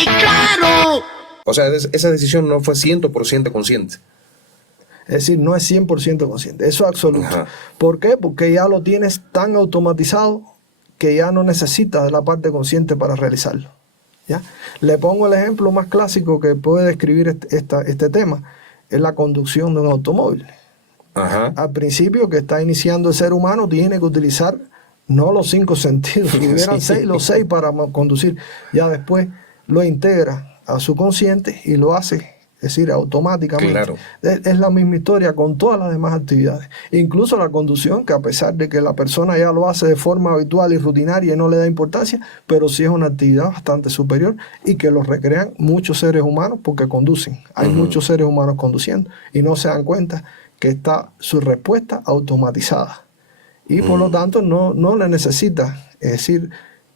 ¡Y claro! O sea, esa decisión no fue 100% consciente. Es decir, no es 100% consciente, eso es absoluto. Ajá. ¿Por qué? Porque ya lo tienes tan automatizado que ya no necesitas de la parte consciente para realizarlo. ¿Ya? Le pongo el ejemplo más clásico que puede describir este tema, es la conducción de un automóvil. Ajá. Al principio que está iniciando el ser humano tiene que utilizar no los 5 sentidos, si hubieran 6, los 6 para conducir. Ya después lo integra a su consciente y lo hace, es decir, automáticamente. Claro. Es la misma historia con todas las demás actividades. Incluso la conducción, que a pesar de que la persona ya lo hace de forma habitual y rutinaria y no le da importancia, pero sí es una actividad bastante superior y que lo recrean muchos seres humanos porque conducen. Hay muchos seres humanos conduciendo y no se dan cuenta que está su respuesta automatizada. Y por lo tanto no le necesita, es decir,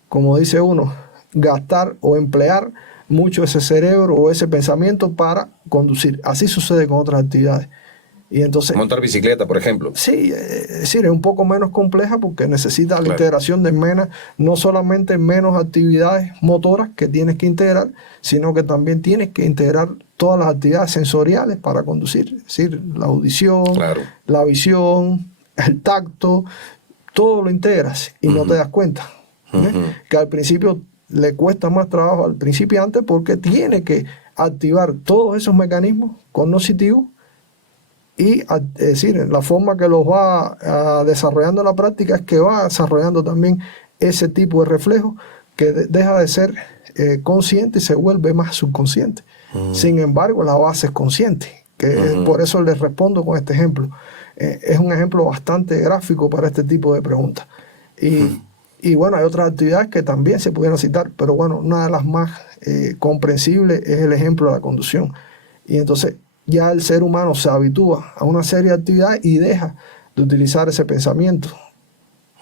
como dice uno, gastar o emplear mucho ese cerebro o ese pensamiento para conducir. Así sucede con otras actividades. Y entonces, montar bicicleta, por ejemplo. Sí, es decir, es un poco menos compleja porque necesita la Claro. integración de no solamente menos actividades motoras que tienes que integrar, sino que también tienes que integrar todas las actividades sensoriales para conducir. Es decir, la audición, Claro. la visión, el tacto, todo lo integras y no te das cuenta. Que al principio le cuesta más trabajo al principiante porque tiene que activar todos esos mecanismos cognitivos y, es decir, la forma que los va desarrollando en la práctica es que va desarrollando también ese tipo de reflejo que deja de ser consciente y se vuelve más subconsciente. Sin embargo, la base es consciente, que por eso les respondo con este ejemplo. Es un ejemplo bastante gráfico para este tipo de preguntas. Y bueno, hay otras actividades que también se pudieran citar, pero bueno, una de las más comprensibles es el ejemplo de la conducción. Y entonces ya el ser humano se habitúa a una serie de actividades y deja de utilizar ese pensamiento.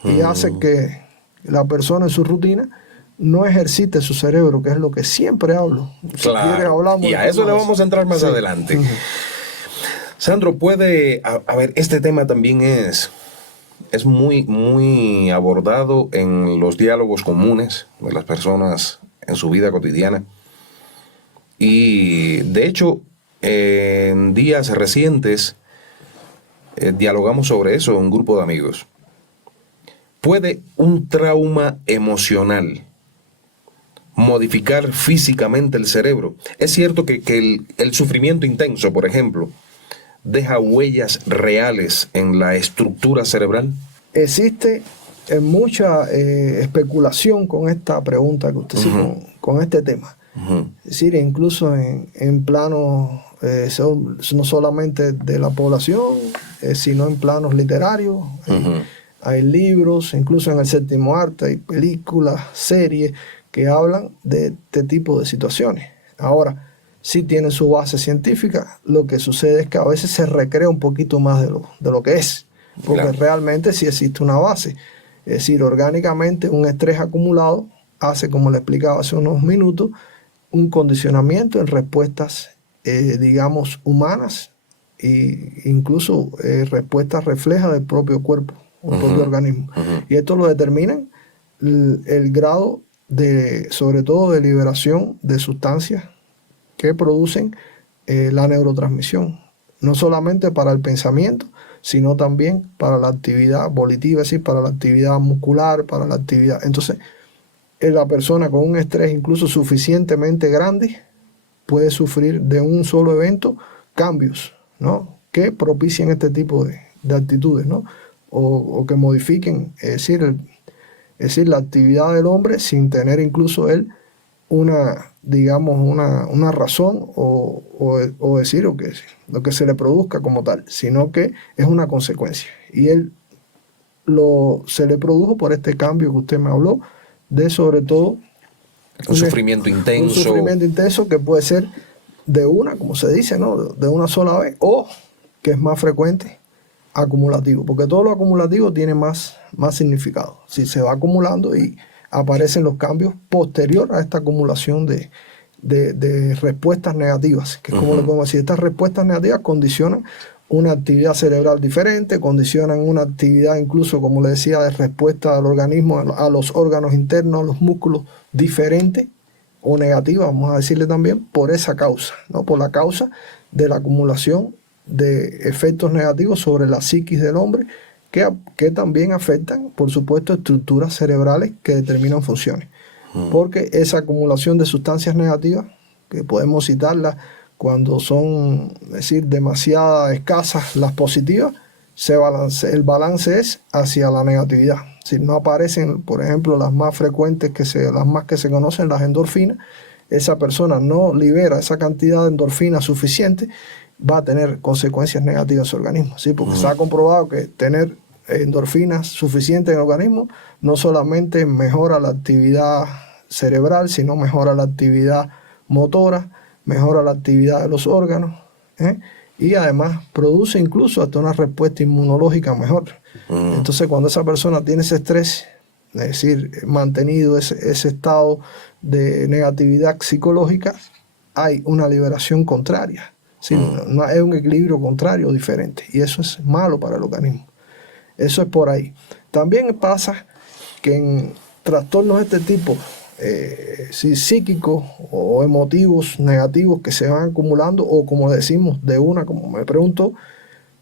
Y hace que la persona en su rutina no ejercite su cerebro, que es lo que siempre hablo. Si quiere, hablamos y a eso le vamos a entrar más adelante. Sandro, a ver, este tema también es muy, muy abordado en los diálogos comunes de las personas en su vida cotidiana. Y de hecho, en días recientes dialogamos sobre eso en un grupo de amigos. ¿Puede un trauma emocional modificar físicamente el cerebro? Es cierto que el sufrimiento intenso, por ejemplo, deja huellas reales en la estructura cerebral. Existe mucha especulación con esta pregunta que usted hizo, con este tema. Es decir, incluso en planos no solamente de la población, sino en planos literarios. Hay libros, incluso en el séptimo arte, hay películas, series que hablan de este tipo de situaciones. Ahora, sí tienen su base científica, lo que sucede es que a veces se recrea un poquito más de lo que es, porque realmente sí existe una base. Es decir, orgánicamente un estrés acumulado hace, como le explicaba hace unos minutos, un condicionamiento en respuestas, digamos, humanas e incluso respuestas reflejas del propio cuerpo, un propio organismo. Y esto lo determinan el grado sobre todo de liberación de sustancias que producen la neurotransmisión, no solamente para el pensamiento, sino también para la actividad volitiva, es decir, para la actividad muscular, para la actividad. Entonces, la persona con un estrés incluso suficientemente grande puede sufrir de un solo evento cambios, ¿no?, que propicien este tipo de actitudes, ¿no?, o que modifiquen, es decir, la actividad del hombre sin tener incluso él una razón o decir lo que se le produzca como tal, sino que es una consecuencia. Y él se le produjo por este cambio que usted me habló, de sobre todo un sufrimiento intenso. Un sufrimiento intenso que puede ser como se dice, ¿no?, de una sola vez, o que es más frecuente, acumulativo, porque todo lo acumulativo tiene más significado. Si se va acumulando y aparecen los cambios posterior a esta acumulación de respuestas negativas, que es como le podemos decir, estas respuestas negativas condicionan una actividad cerebral diferente, condicionan una actividad incluso, como le decía, de respuesta al organismo, a los órganos internos, a los músculos diferente, o negativa, vamos a decirle también, por esa causa, ¿no? Por la causa de la acumulación de efectos negativos sobre la psiquis del hombre, que también afectan, por supuesto, estructuras cerebrales que determinan funciones. Porque esa acumulación de sustancias negativas, que podemos citarlas cuando son, es decir, demasiado escasas las positivas, el balance es hacia la negatividad. Si no aparecen, por ejemplo, las más frecuentes, las más que se conocen, las endorfinas, esa persona no libera esa cantidad de endorfinas suficiente, va a tener consecuencias negativas en su organismo, ¿sí? Porque se ha comprobado que tener endorfinas suficientes en el organismo no solamente mejora la actividad cerebral, sino mejora la actividad motora, mejora la actividad de los órganos, y además produce incluso hasta una respuesta inmunológica mejor. Entonces, cuando esa persona tiene ese estrés, es decir, mantenido ese estado de negatividad psicológica, hay una liberación contraria. ¿Sí? No, es un equilibrio contrario, diferente, y eso es malo para el organismo. Eso es por ahí. También pasa que en trastornos de este tipo, psíquicos o emotivos negativos que se van acumulando, o como decimos, como me preguntó,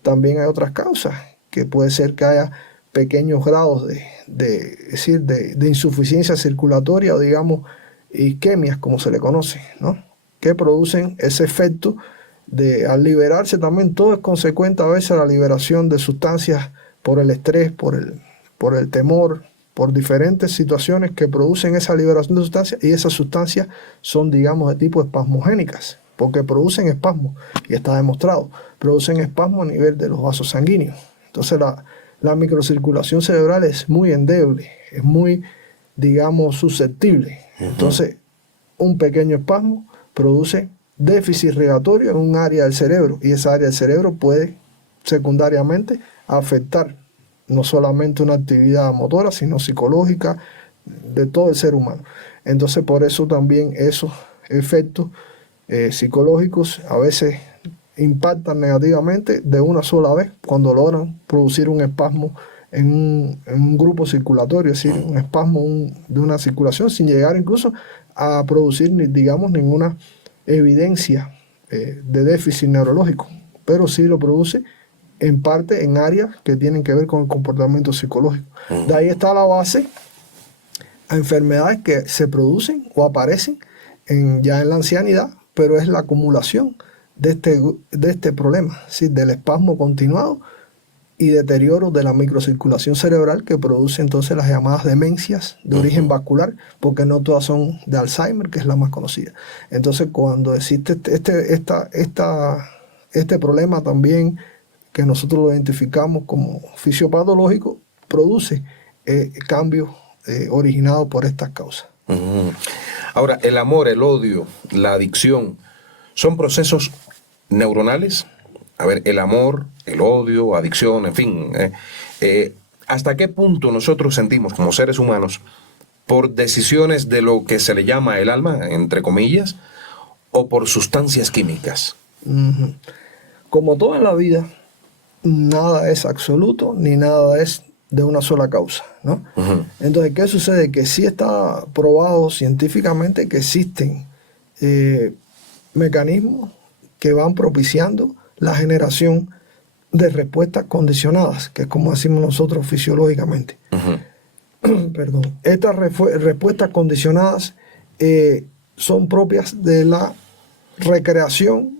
también hay otras causas, que puede ser que haya pequeños grados de insuficiencia circulatoria, o digamos, isquemias, como se le conoce, ¿no? Que producen ese efecto al liberarse también. Todo es consecuente a veces a la liberación de sustancias por el estrés, por el temor, por diferentes situaciones que producen esa liberación de sustancias, y esas sustancias son, digamos, de tipo espasmogénicas, porque producen espasmos, y está demostrado, producen espasmos a nivel de los vasos sanguíneos. Entonces la microcirculación cerebral es muy endeble, es muy, digamos, susceptible. Entonces, un pequeño espasmo produce déficit respiratorio en un área del cerebro, y esa área del cerebro puede secundariamente afectar no solamente una actividad motora, sino psicológica de todo el ser humano. Entonces, por eso también esos efectos psicológicos a veces impactan negativamente de una sola vez cuando logran producir un espasmo en un grupo circulatorio, es decir, un espasmo de una circulación, sin llegar incluso a producir, digamos, ninguna evidencia de déficit neurológico, pero sí lo produce en parte en áreas que tienen que ver con el comportamiento psicológico. De ahí está la base a enfermedades que se producen o aparecen ya en la ancianidad, pero es la acumulación de este problema, ¿sí? Del espasmo continuado y deterioro de la microcirculación cerebral, que produce entonces las llamadas demencias de origen vascular, porque no todas son de Alzheimer, que es la más conocida. Entonces, cuando existe este problema también, que nosotros lo identificamos como fisiopatológico, produce cambios originados por estas causas. Ahora, el amor, el odio, la adicción, ¿son procesos neuronales? A ver, el amor, el odio, adicción, en fin. ¿Hasta qué punto nosotros sentimos como seres humanos por decisiones de lo que se le llama el alma, entre comillas, o por sustancias químicas? Como todo en la vida, nada es absoluto ni nada es de una sola causa, ¿no? Entonces, ¿qué sucede? Que sí está probado científicamente que existen mecanismos que van propiciando la generación de respuestas condicionadas, que es como decimos nosotros fisiológicamente. Perdón. Estas respuestas condicionadas son propias de la recreación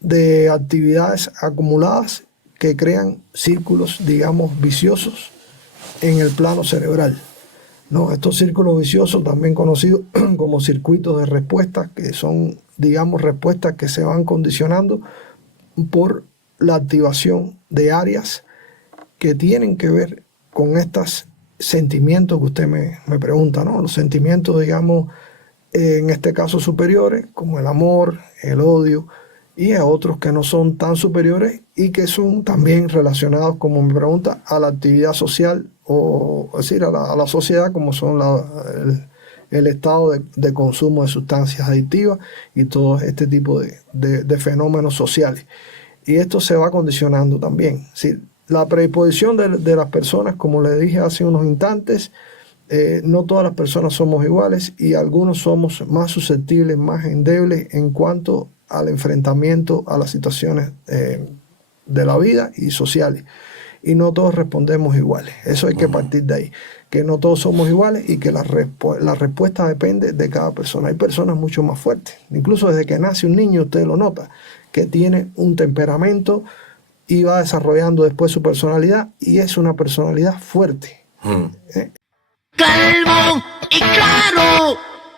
de actividades acumuladas que crean círculos, digamos, viciosos en el plano cerebral, ¿no? Estos círculos viciosos, también conocidos como circuitos de respuesta, que son, digamos, respuestas que se van condicionando por la activación de áreas que tienen que ver con estos sentimientos que usted me pregunta, ¿no? Los sentimientos, digamos, en este caso superiores, como el amor, el odio, y a otros que no son tan superiores y que son también relacionados, como me pregunta, a la actividad social, o es decir, a la sociedad, como son el estado de consumo de sustancias adictivas y todo este tipo de fenómenos sociales. Y esto se va condicionando también. ¿Sí? La predisposición de las personas, como le dije hace unos instantes, no todas las personas somos iguales y algunos somos más susceptibles, más endebles en cuanto al enfrentamiento a las situaciones de la vida y sociales. Y no todos respondemos iguales. Eso hay que partir de ahí. Que no todos somos iguales y que la respuesta depende de cada persona. Hay personas mucho más fuertes. Incluso desde que nace un niño usted lo nota, que tiene un temperamento y va desarrollando después su personalidad y es una personalidad fuerte. Calvo y claro.